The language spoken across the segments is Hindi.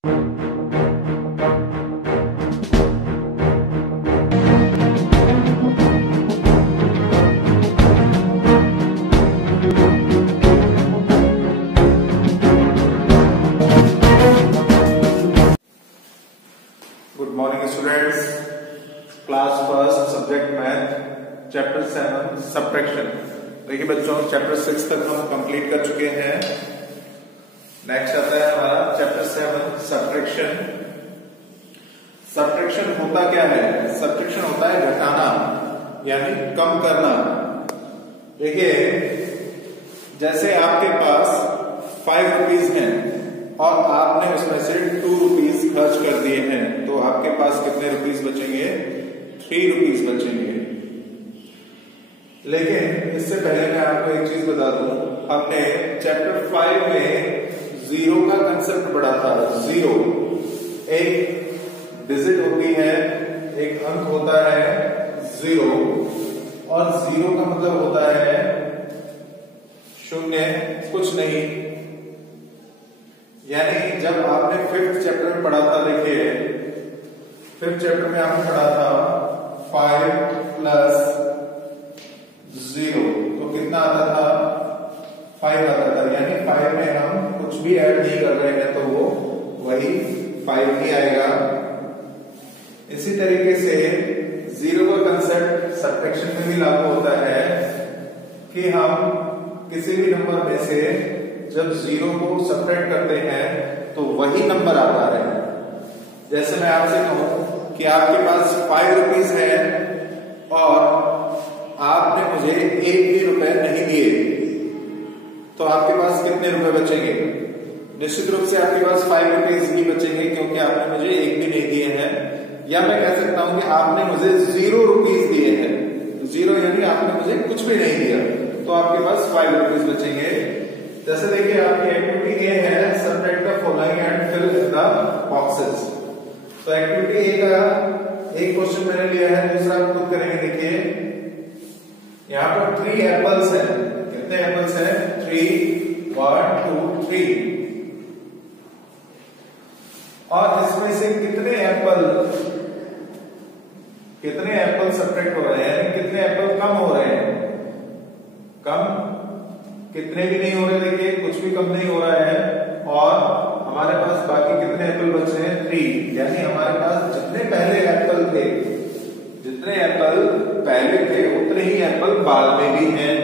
Good morning students, class first subject math chapter 7 subtraction. देखिए बच्चों, चैप्टर 6 तक हम कंप्लीट कर चुके हैं। नेक्स्ट आता है हमारा चैप्टर 7 सब्ट्रैक्शन। सब्ट्रैक्शन होता क्या है? सब्ट्रैक्शन होता है घटाना यानी कम करना। देखिए, जैसे आपके पास 5 रुपीज हैं और आपने उसमें से 2 रुपीज खर्च कर दिए हैं, तो आपके पास कितने रुपीज बचेंगे? 3 रुपीज बचेंगे। लेकिन इससे पहले मैं आपको एक चीज बता दूं, हमने चैप्टर 5 में जीरो का कंसेप्ट पढ़ा था। जीरो एक डिजिट होती है, एक अंक होता है जीरो, और जीरो का मतलब होता है शून्य, कुछ नहीं। यानी जब आपने 5th चैप्टर में पढ़ा था, देखिए 5th चैप्टर में आपने पढ़ा था 5 प्लस 0, तो कितना आता था? 5 आता था। यानी 5 में हम कुछ भी ऐड नहीं कर रहे हैं तो वो वही 5 ही आएगा। इसी तरीके से जीरो का कंसेप्ट सब्ट्रैक्शन में भी लागू होता है कि हम किसी भी नंबर में से जब जीरो को सब्ट्रैक्ट करते हैं तो वही नंबर आता है। जैसे मैं आपसे कहूं कि आपके पास 5 रुपीज है और आपने मुझे 1 भी रुपए नहीं दिए, तो आपके पास कितने रुपए बचेंगे? निश्चित रूप से आपके पास 5 रुपीज ही बचेंगे, क्योंकि आपने मुझे 1 भी नहीं दिए हैं। या मैं कह सकता हूं कि आपने मुझे 0 रुपीज दिए हैं। 0 यानी आपने मुझे कुछ भी नहीं दिया, तो आपके पास 5 रुपीज बचेंगे। जैसे देखिए, आपकी एक्टिविटी ए है subtract the following and fill in the boxes. तो एक्टिविटी ए का एक क्वेश्चन मैंने लिया है, दूसरा आप खुद करेंगे। देखिए यहाँ पर 3 एप्पल्स हैं। कितने एप्पल्स हैं? 3, 1, 2, 3। और इसमें से कितने एप्पल सब्ट्रैक्ट हो रहे हैं, यानी कितने एप्पल कम हो रहे हैं? कम कितने भी नहीं हो रहे, देखिए कुछ भी कम नहीं हो रहा है। और हमारे पास बाकी कितने एप्पल बच रहे हैं? 3। यानी हमारे पास जितने पहले एप्पल थे उतने ही एप्पल बाद में भी हैं।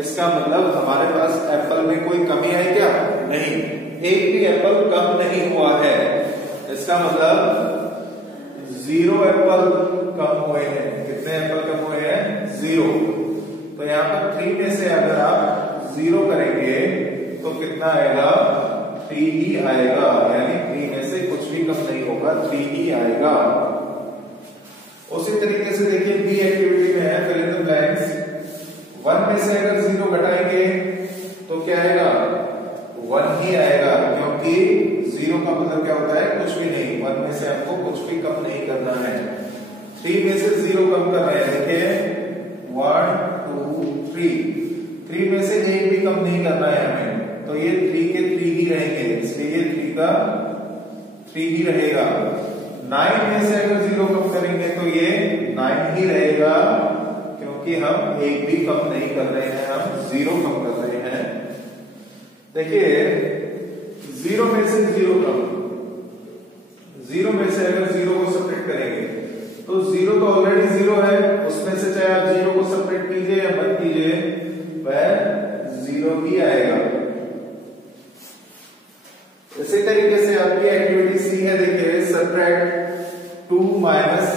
इसका मतलब हमारे पास एप्पल में कोई कमी है क्या? नहीं, एक भी एप्पल कम नहीं हुआ है। इसका मतलब 0 एप्पल कम हुए हैं। कितने एप्पल कम हुए हैं? 0। तो यहाँ पर 3 में से अगर आप 0 करेंगे तो कितना आएगा? 3 ही आएगा। यानी 3 में से कुछ भी कम नहीं होगा, 3 ही आएगा। उसी तरीके से देखिए बी एक्टिविटी में है फिल इन द ब्लैंक्स। 1 में से अगर 0 घटाएंगे तो क्या आएगा? 1 ही आएगा, क्योंकि 0 का मतलब क्या होता है? कुछ भी नहीं। 1 में से आपको कुछ भी कम नहीं करना है। 3 में से 0 कम कर रहे हैं, देखिए 1, 2, 3 में से 1 भी कम नहीं करना है हमें, तो ये 3 के 3 ही रहेंगे, इसलिए ये 3 का 3 ही रहेगा। 9 में से अगर 0 कम करेंगे तो ये 9 ही रहेगा, क्योंकि हम 1 भी कम नहीं कर रहे हैं, हम 0 कम कर रहे हैं। देखिए 0 में से 0 कम, 0 में से अगर 0 को सब्ट्रैक्ट करेंगे तो 0 तो ऑलरेडी 0 है, उसमें से चाहे आप 0 को सब्ट्रैक्ट कीजिए या मत कीजिए, वह 0 ही आएगा। इसी तरीके से आपकी एक्टिविटी सी है। देखिए सब्ट्रैक्ट 2 माइनस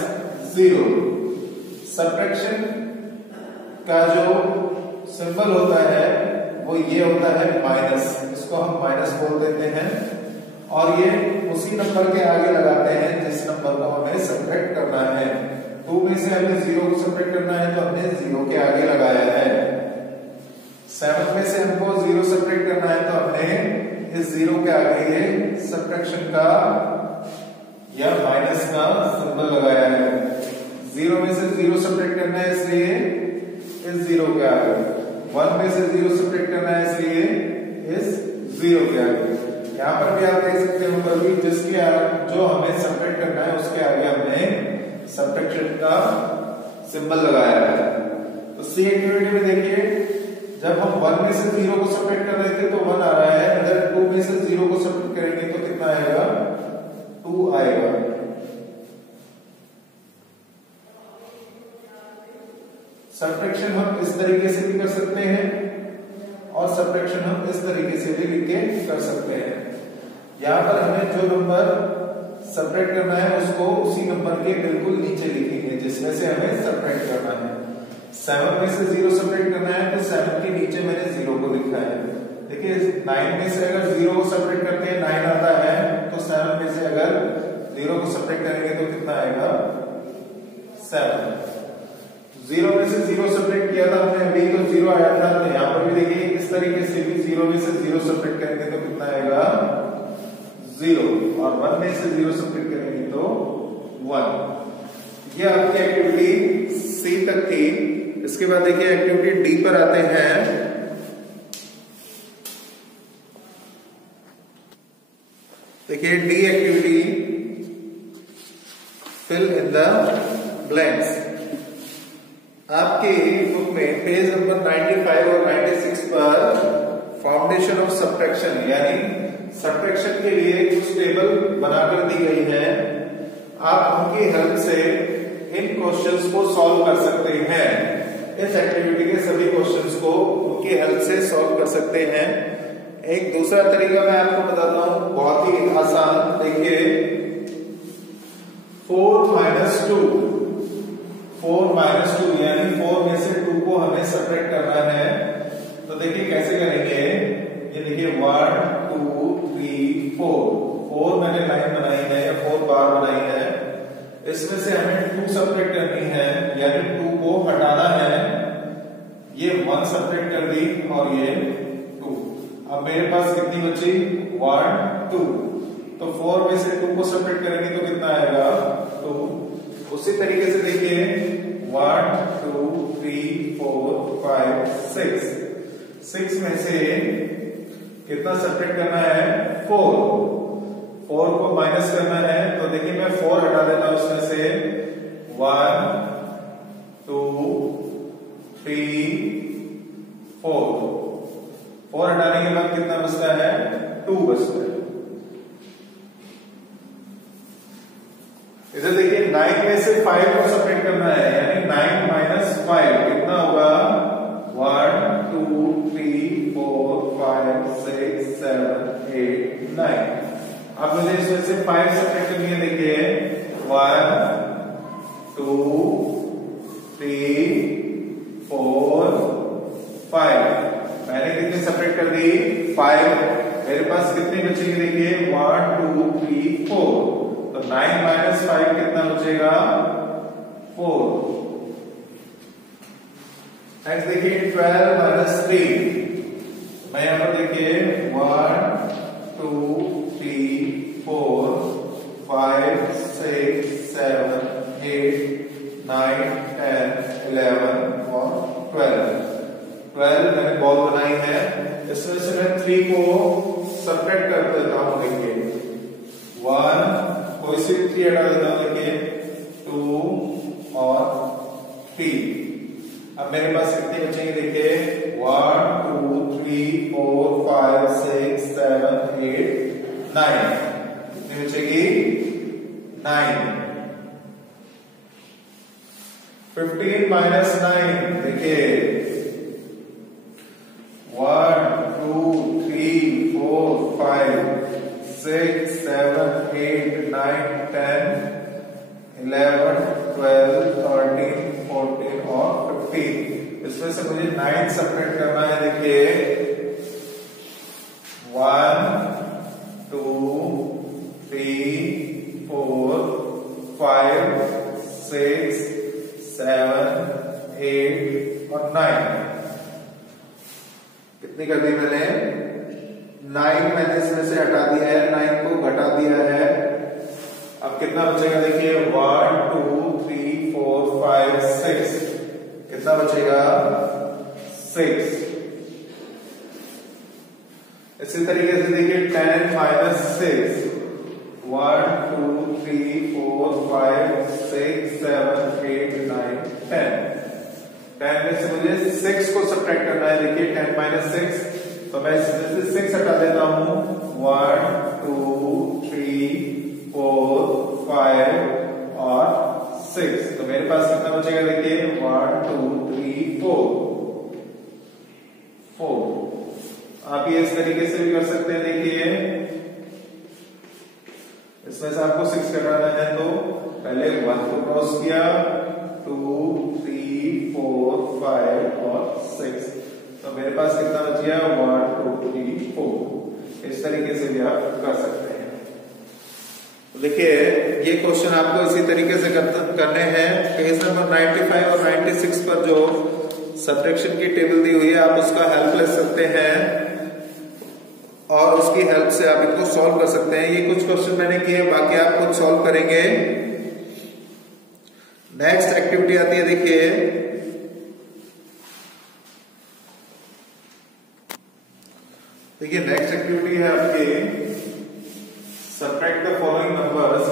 0। सब्ट्रैक्शन का जो सिंबल होता है वो ये होता है माइनस, इसको हम माइनस बोल देते हैं। और ये उसी नंबर के आगे लगाते हैं जिस नंबर को हमें सब्ट्रैक्ट करना है। 2 में से हमें 0 को सब्ट्रैक्ट करना है, तो हमने 0 के आगे लगाया है। 7 में से हमको 0 सब्ट्रैक्ट करना है, तो हमने इस 0 के आगे ये सब्ट्रैक्शन का या माइनस का सिंबल लगाया है। 0 में से 0 सब्ट्रैक्ट करना है, इसलिए इस 0 के आगे। 1 में से 0 सब्ट्रैक्ट करना है, इसलिए इस 0 के आगे। यहाँ पर भी आप देख सकते हो ऊपर भी जिसके जो हमें सब्ट्रैक्ट करना है उसके आगे हमने सब्ट्रैक्शन का सिंबल लगाया है। तो सी एक्टिविटी में देखिए जब हम 1 में से 0 को सब्ट्रैक्ट कर रहे थे तो 1 आ रहा है, अगर 2 में से 0 को सब्ट्रैक्ट करेंगे तो कितना आएगा, 2 आएगा। सब्ट्रैक्शन हम इस तरीके से भी कर सकते हैं और सब्ट्रैक्शन हम इस तरीके से भी लिख के कर सकते हैं। यहाँ पर हमें जो नंबर सब्ट्रैक्ट करना है उसको उसी नंबर के बिल्कुल नीचे लिखेंगे जिसमें से हमें सब्ट्रैक्ट करना है। 7 में से 0 सब्ट्रैक्ट करना है तो 7 के नीचे मैंने 0 को लिखा है। देखिए 9 में से अगर 0 को सब्ट्रैक्ट करते हैं 9 आता है, तो 7 में से अगर 0 को सब्ट्रैक्ट करेंगे तो कितना आएगा, 7। 0 में से 0 सब्ट्रैक्ट किया था हमने अभी तो 0 आया था, तो यहाँ पर भी देखिए इस तरीके से भी 0 में से 0 सब्ट्रैक्ट करेंगे तो कितना आएगा, 0, और 1 में से 0 सब्ट्रैक्ट करेंगे तो 1। ये आपकी एक्टिविटी सी तक थी। इसके बाद देखिए एक्टिविटी डी पर आते हैं। देखिए D activity, fill in the blanks. आपके बुक में पेज नंबर 95 और 96 पर फाउंडेशन ऑफ सब्ट्रैक्शन यानी सब्ट्रैक्शन के लिए कुछ टेबल बनाकर दी गई है। आप उनकी हेल्प से इन क्वेश्चंस को सॉल्व कर सकते हैं। इस एक्टिविटी के सभी क्वेश्चंस को उनकी हेल्प से सॉल्व कर सकते हैं। एक दूसरा तरीका मैं आपको बताता हूं, बहुत ही आसान। देखिए 4 - 2, 4 - 2 यानी 4 में से 2 को हमें सब्ट्रैक्ट करना है। तो देखिए कैसे करेंगे, ये देखिए 1 2 3 4 मैंने लाइन बनाई है या 4 बार बनाई है। इसमें से हमें 2 सब्ट्रैक्ट करनी है यानी 2 को हटाना है। ये 1 सब्ट्रैक्ट कर दी और ये 2। अब मेरे पास कितनी बची, 1 2। तो 4 में से 2 को सब्ट्रैक्ट करेंगे तो कितना आएगा, 2। उसी तरीके से देखिए 1 2 3 4 5 6 में से कितना सब्ट्रैक्ट करना है, 4 को माइनस करना है। तो देखिए मैं 4 हटा देता हूं उसमें से, 1 2 3 4 हटाने के बाद कितना बचता है, 2 बचता है। इधर देखिए 9 में से 5 को सब्ट्रैक्ट करना है यानी 9 - 5 कितना होगा, 1 2 3 4 5 6 7 8 9। अब मुझे इसमें से 5 सब्ट्रैक्ट करनी है। देखिए 1 2 3 4 5 मैंने कितनी सब्ट्रैक्ट कर दी, 5। मेरे पास कितनी बचेगी, देखिए 1 2 3 4। तो 9 - 5 कितना बचेगा, 4। नेक्स्ट देखिए 12 - 3। मैं यहां पर देखिए 1 2 3 4 5 6 7 8 9 10 11 और 12 मैंने बॉल बनाई है। इसमें से मैं 3 को सब्ट्रैक्ट कर देता हूं। देखिए 1 कोई सी 3 हटा देता हूं, देखिए 2 और 3। अब मेरे पास कितनी बचेंगे, देखिए 1 2 3 4 5 6 7 8 9। कितनी बचेगी, 9। 15 - 9 देखिए 1 2 3 4 5 6 7 8 9 10 11 12 13 14 और 15। इसमें से मुझे 9 सब्ट्रैक्ट करना है। देखिए 1 2 3 4 5 6 7 8 और 9। कितनी कर दी मैंने, 9 मैंने इसमें से हटा दिया है, 9 को घटा दिया है। अब कितना बचेगा, देखिए 1 2 3 4 5 6 कितना बचेगा, 6। इसी तरीके से देखिए 10 5 6 7 8 9 10। 10 में से मुझे 6 को सब्ट्रैक्ट करना है। देखिए 10 माइनस 6, तो मैं इसमें से 6 हटा देता हूं। 1 2 3 4 5 और 6, तो मेरे पास कितना बचेगा? देखिए 1 2 3 4। आप ये इस तरीके से भी कर सकते हैं। देखिए इसमें से आपको 6 कराना है, तो पहले 1 को क्रॉस किया, 2 3 4 5 और 6, तो मेरे पास कितना बच गया? 1 2 3 4। इस तरीके से भी आप कर सकते हैं। तो देखिए ये क्वेश्चन आपको इसी तरीके से करने हैं। पेज नंबर 95 और 96 पर जो सब्ट्रैक्शन की टेबल दी हुई है, आप उसका हेल्प ले सकते हैं और उसकी हेल्प से आप इनको सॉल्व कर सकते हैं। ये कुछ क्वेश्चन मैंने किए, बाकी आप खुद सॉल्व करेंगे। नेक्स्ट एक्टिविटी आती है, देखिए नेक्स्ट एक्टिविटी है आपकी subtract the following numbers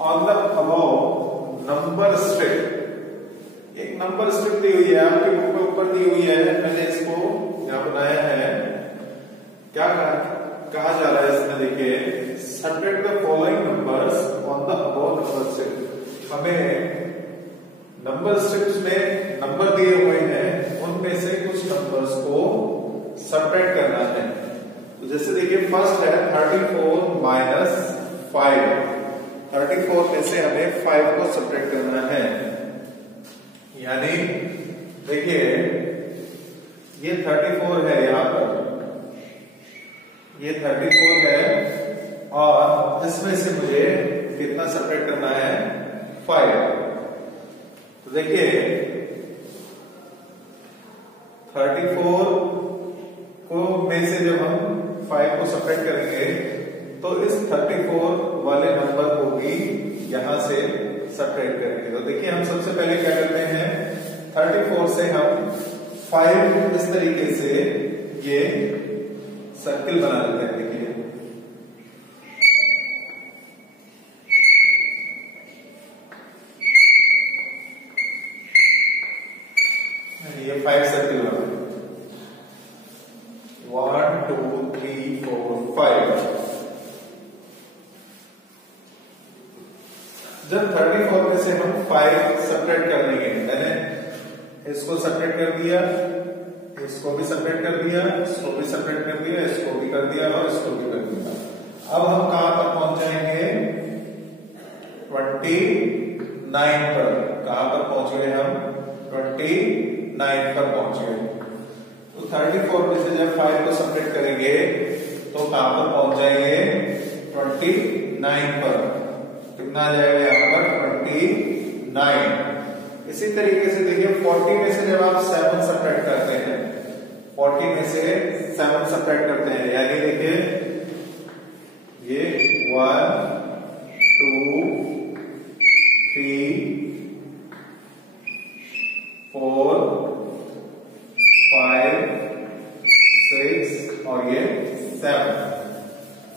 on the above number strip. एक नंबर स्ट्रिप दी हुई है आपकी बुक के ऊपर दी हुई है, मैंने इसको यहां बनाया है। क्या कहा जा रहा है इसमें? देखिए subtract the following numbers on the above number strip. हमें नंबर स्ट्रिप्स में नंबर दिए हुए हैं, उनमें से कुछ नंबर्स को सब्ट्रैक्ट करना है। तो जैसे देखिए फर्स्ट है 34 माइनस 5। 34 में से हमें 5 को सब्ट्रैक्ट करना है। यानी देखिए ये 34 है, यहां पर ये 34 है और इसमें से मुझे कितना सब्ट्रैक्ट करना है? 5। तो देखिए 34 को में से जब हम 5 को सब्ट्रैक्ट करेंगे, तो इस 34 वाले नंबर को भी यहां से सब्ट्रैक्ट करेंगे। तो देखिए हम सबसे पहले क्या करते हैं, 34 से हम 5 इस तरीके से ये सर्किल बना लेते हैं। देखिए ये 5 सर्किल बना, 1 2 3 4 5। जब 34 में से हम 5 सब्ट्रैक्ट कर लेंगे, मैंने इसको सब्ट्रैक्ट कर दिया, इसको भी सब्ट्रैक्ट कर दिया, इसको भी सब्ट्रैक्ट कर दिया, इसको भी कर दिया और इसको भी कर दिया। अब हम कहां पर पहुंच जाएंगे? 29 पर। कहां पर पहुंच गए हम? 29 पर पहुंच गए। तो 34 में से जब 5 को सब्ट्रैक्ट करेंगे तो कहां पर पहुंच जाएंगे? 29 पर। कितना आ जाएगा यहां पर? 29। इसी तरीके से देखिए 40 में से जब आप 7 सब्ट्रैक्ट करते हैं, 40 में से 7 सब्ट्रैक्ट करते हैं, यानी देखिए ये 1 2 3 4 5 6 और ये 7।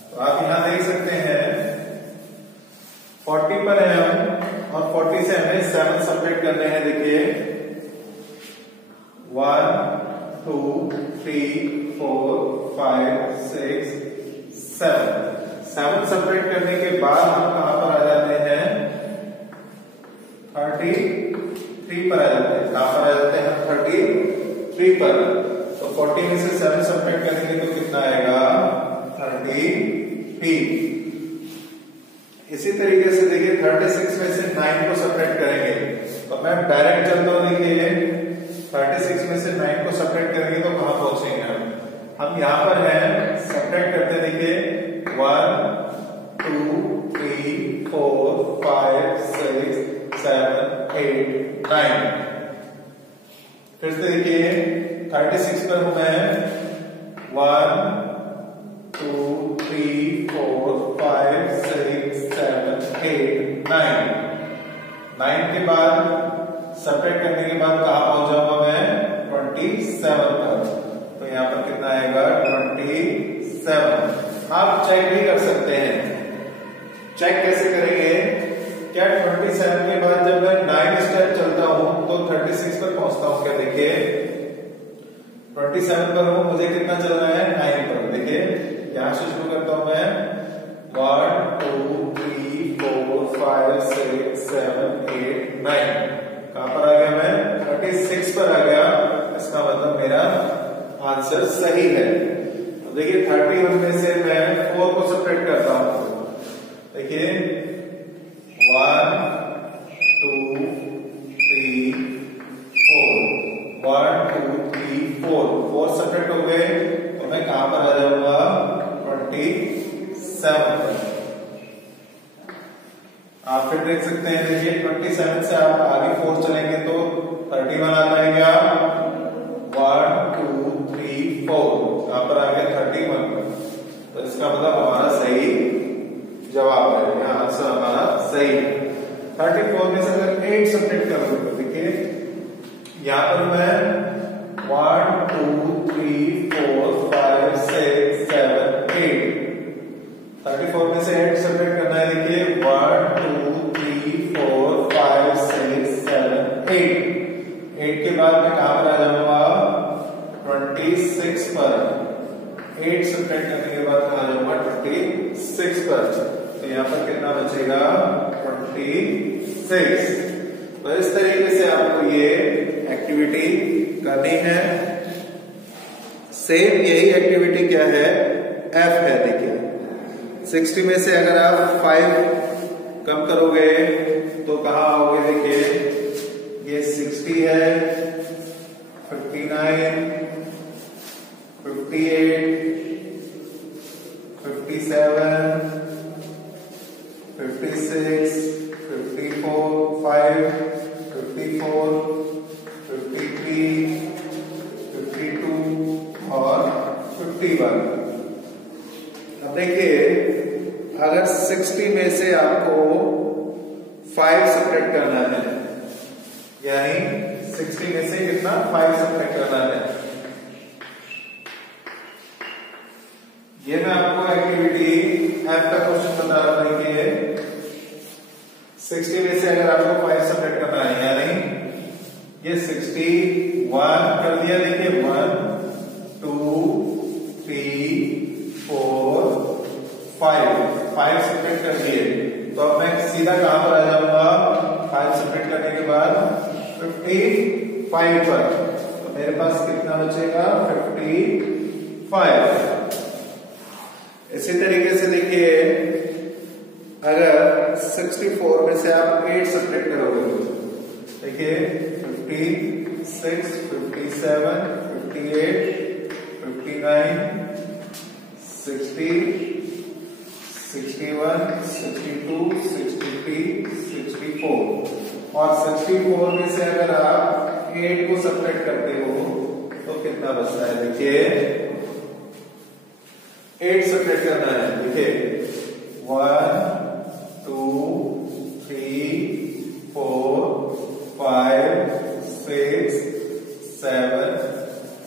तो आप यहां देख सकते हैं 40 पर है हम और 40 से हमें 7 सब्ट्रैक्ट करने हैं। देखिए 1 2 3 4 5 6 7 सब्ट्रैक्ट करने के बाद हम कहां पर आ जाते हैं? 33 पर आ जाते हैं। कहां पर आ जाते हैं? 33 पर। तो 40 में से 7 सब्ट्रैक्ट करेंगे तो कितना आएगा? 33। इसी तरीके से देखिए 36 में से 9 को सब्ट्रैक्ट करेंगे, तो मैं डायरेक्ट चलता हूं। देखिए 36 में से 9 को सब्ट्रैक्ट करेंगे तो कहां पहुंचेंगे हम यहां पर हैं, सब्ट्रैक्ट करते हैं। देखिए 1 2 3 4 5 6 7 8 9। फिर से देखिए 36 पर हूं मैं, 1 2 3 4 5 6 7 8 9। 9 के बाद सब्ट्रैक्ट करने के बाद कहां पहुंच जाऊंगा मैं? 27 पर। तो यहाँ पर कितना आएगा 27। आप चेक भी कर सकते हैं। चेक कैसे करेंगे? क्या 27 के बाद जब मैं 9 स्टेप चलता हूं तो 36 पर पहुंचता हूं क्या? देखिए 27 पर हूं, मुझे कितना चलना है? 9 पर। देखिए यहां से शुरू करता हूं मैं 1 2 3 4 5 6 7 8 9। कहां पर आ गया मैं? 36 पर आ गया। इसका मतलब मेरा आंसर सही है। तो देखिए 31 में से मैं 4 को सब्ट्रैक्ट करता हूं। देखिए 1 2 3 4 1 2 3 4 सब्ट्रैक्ट हो गए तो मैं कहां पर आ जाऊंगा? 27 पर। आप फिर देख सकते हैं। देखिए 27 से आप आगे 4 चलेंगे तो 31 आ जाएगा। 1 2 3 4 कहां पर आ गया? 31। तो इसका मतलब हमारा सही जवाब है, यहाँ आंसर हमारा सही है। 34 में से अगर 8 सब्ट्रैक्ट करोगे तो देखिए यहाँ पर मैं 1 2 3 4 5 6 7 8। 34 में से 8 सब्ट्रैक्ट करना है। देखिए 1 2 3 4 5 6 7 8। 8 के बाद मैं कहां पर आ जाऊंगा? 26 पर। 8 सब्ट्रैक्ट करने के बाद कहां जाऊंगा? 26 पर। तो यहाँ पर कितना बचेगा? 26। तो इस तरीके से आपको ये एक्टिविटी करनी है। सेम यही एक्टिविटी क्या है? F है। देखिए 60 में से अगर आप 5 कम करोगे तो कहां आओगे? देखिए ये 60 है, 59 58 57 56 54 5 54 53 52 और 51। अब देखिए अगर 60 में से आपको 5 सब्ट्रैक्ट करना है, यानी 60 में से कितना? 5 सब्ट्रैक्ट करना है। ये मैं आपको एक्टिविटी F का क्वेश्चन बता रहा हूं। देखिए 60 में से अगर आपको 5 सब्ट्रैक्ट करना है, यानी ये 61 कर दिया। देखिए 1 2 3 4 5 सब्ट्रैक्ट कर दिए। तो अब मैं सीधा कहां पर आ जाऊंगा? 5 सब्ट्रैक्ट करने के बाद 55 पर। तो मेरे पास कितना बचेगा? 55। इसी तरीके से देखिए अगर 64 में से आप 8 सब्ट्रैक्ट करोगे, देखिए 56 57 58 59 60 61 62 63 64। और 64 में से अगर आप 8 को सब्ट्रैक्ट करते हो तो कितना बचता है? देखिए 8 सब्ट्रैक्ट करना है। देखिए 1 2 3 4 5 6 7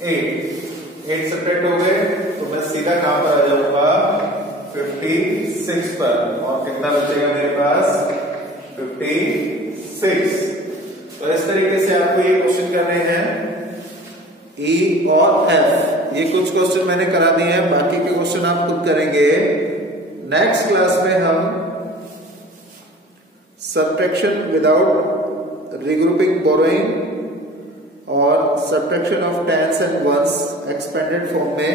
8 सब्ट्रैक्ट हो गए तो मैं सीधा कहां पर आ जाऊंगा? 56 पर। और कितना बचेगा मेरे पास? 56। तो इस तरीके से आपको ये क्वेश्चन करने हैं E और F। ये कुछ क्वेश्चन मैंने करा दिए हैं, बाकी के क्वेश्चन आप खुद करेंगे। नेक्स्ट क्लास में हम सब्ट्रैक्शन विदाउट रिग्रुपिंग बोरोइंग और subtraction of tens and ones expanded form में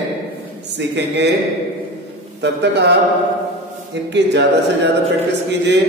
सीखेंगे। तब तक आप इनकी ज्यादा से ज्यादा प्रैक्टिस कीजिए।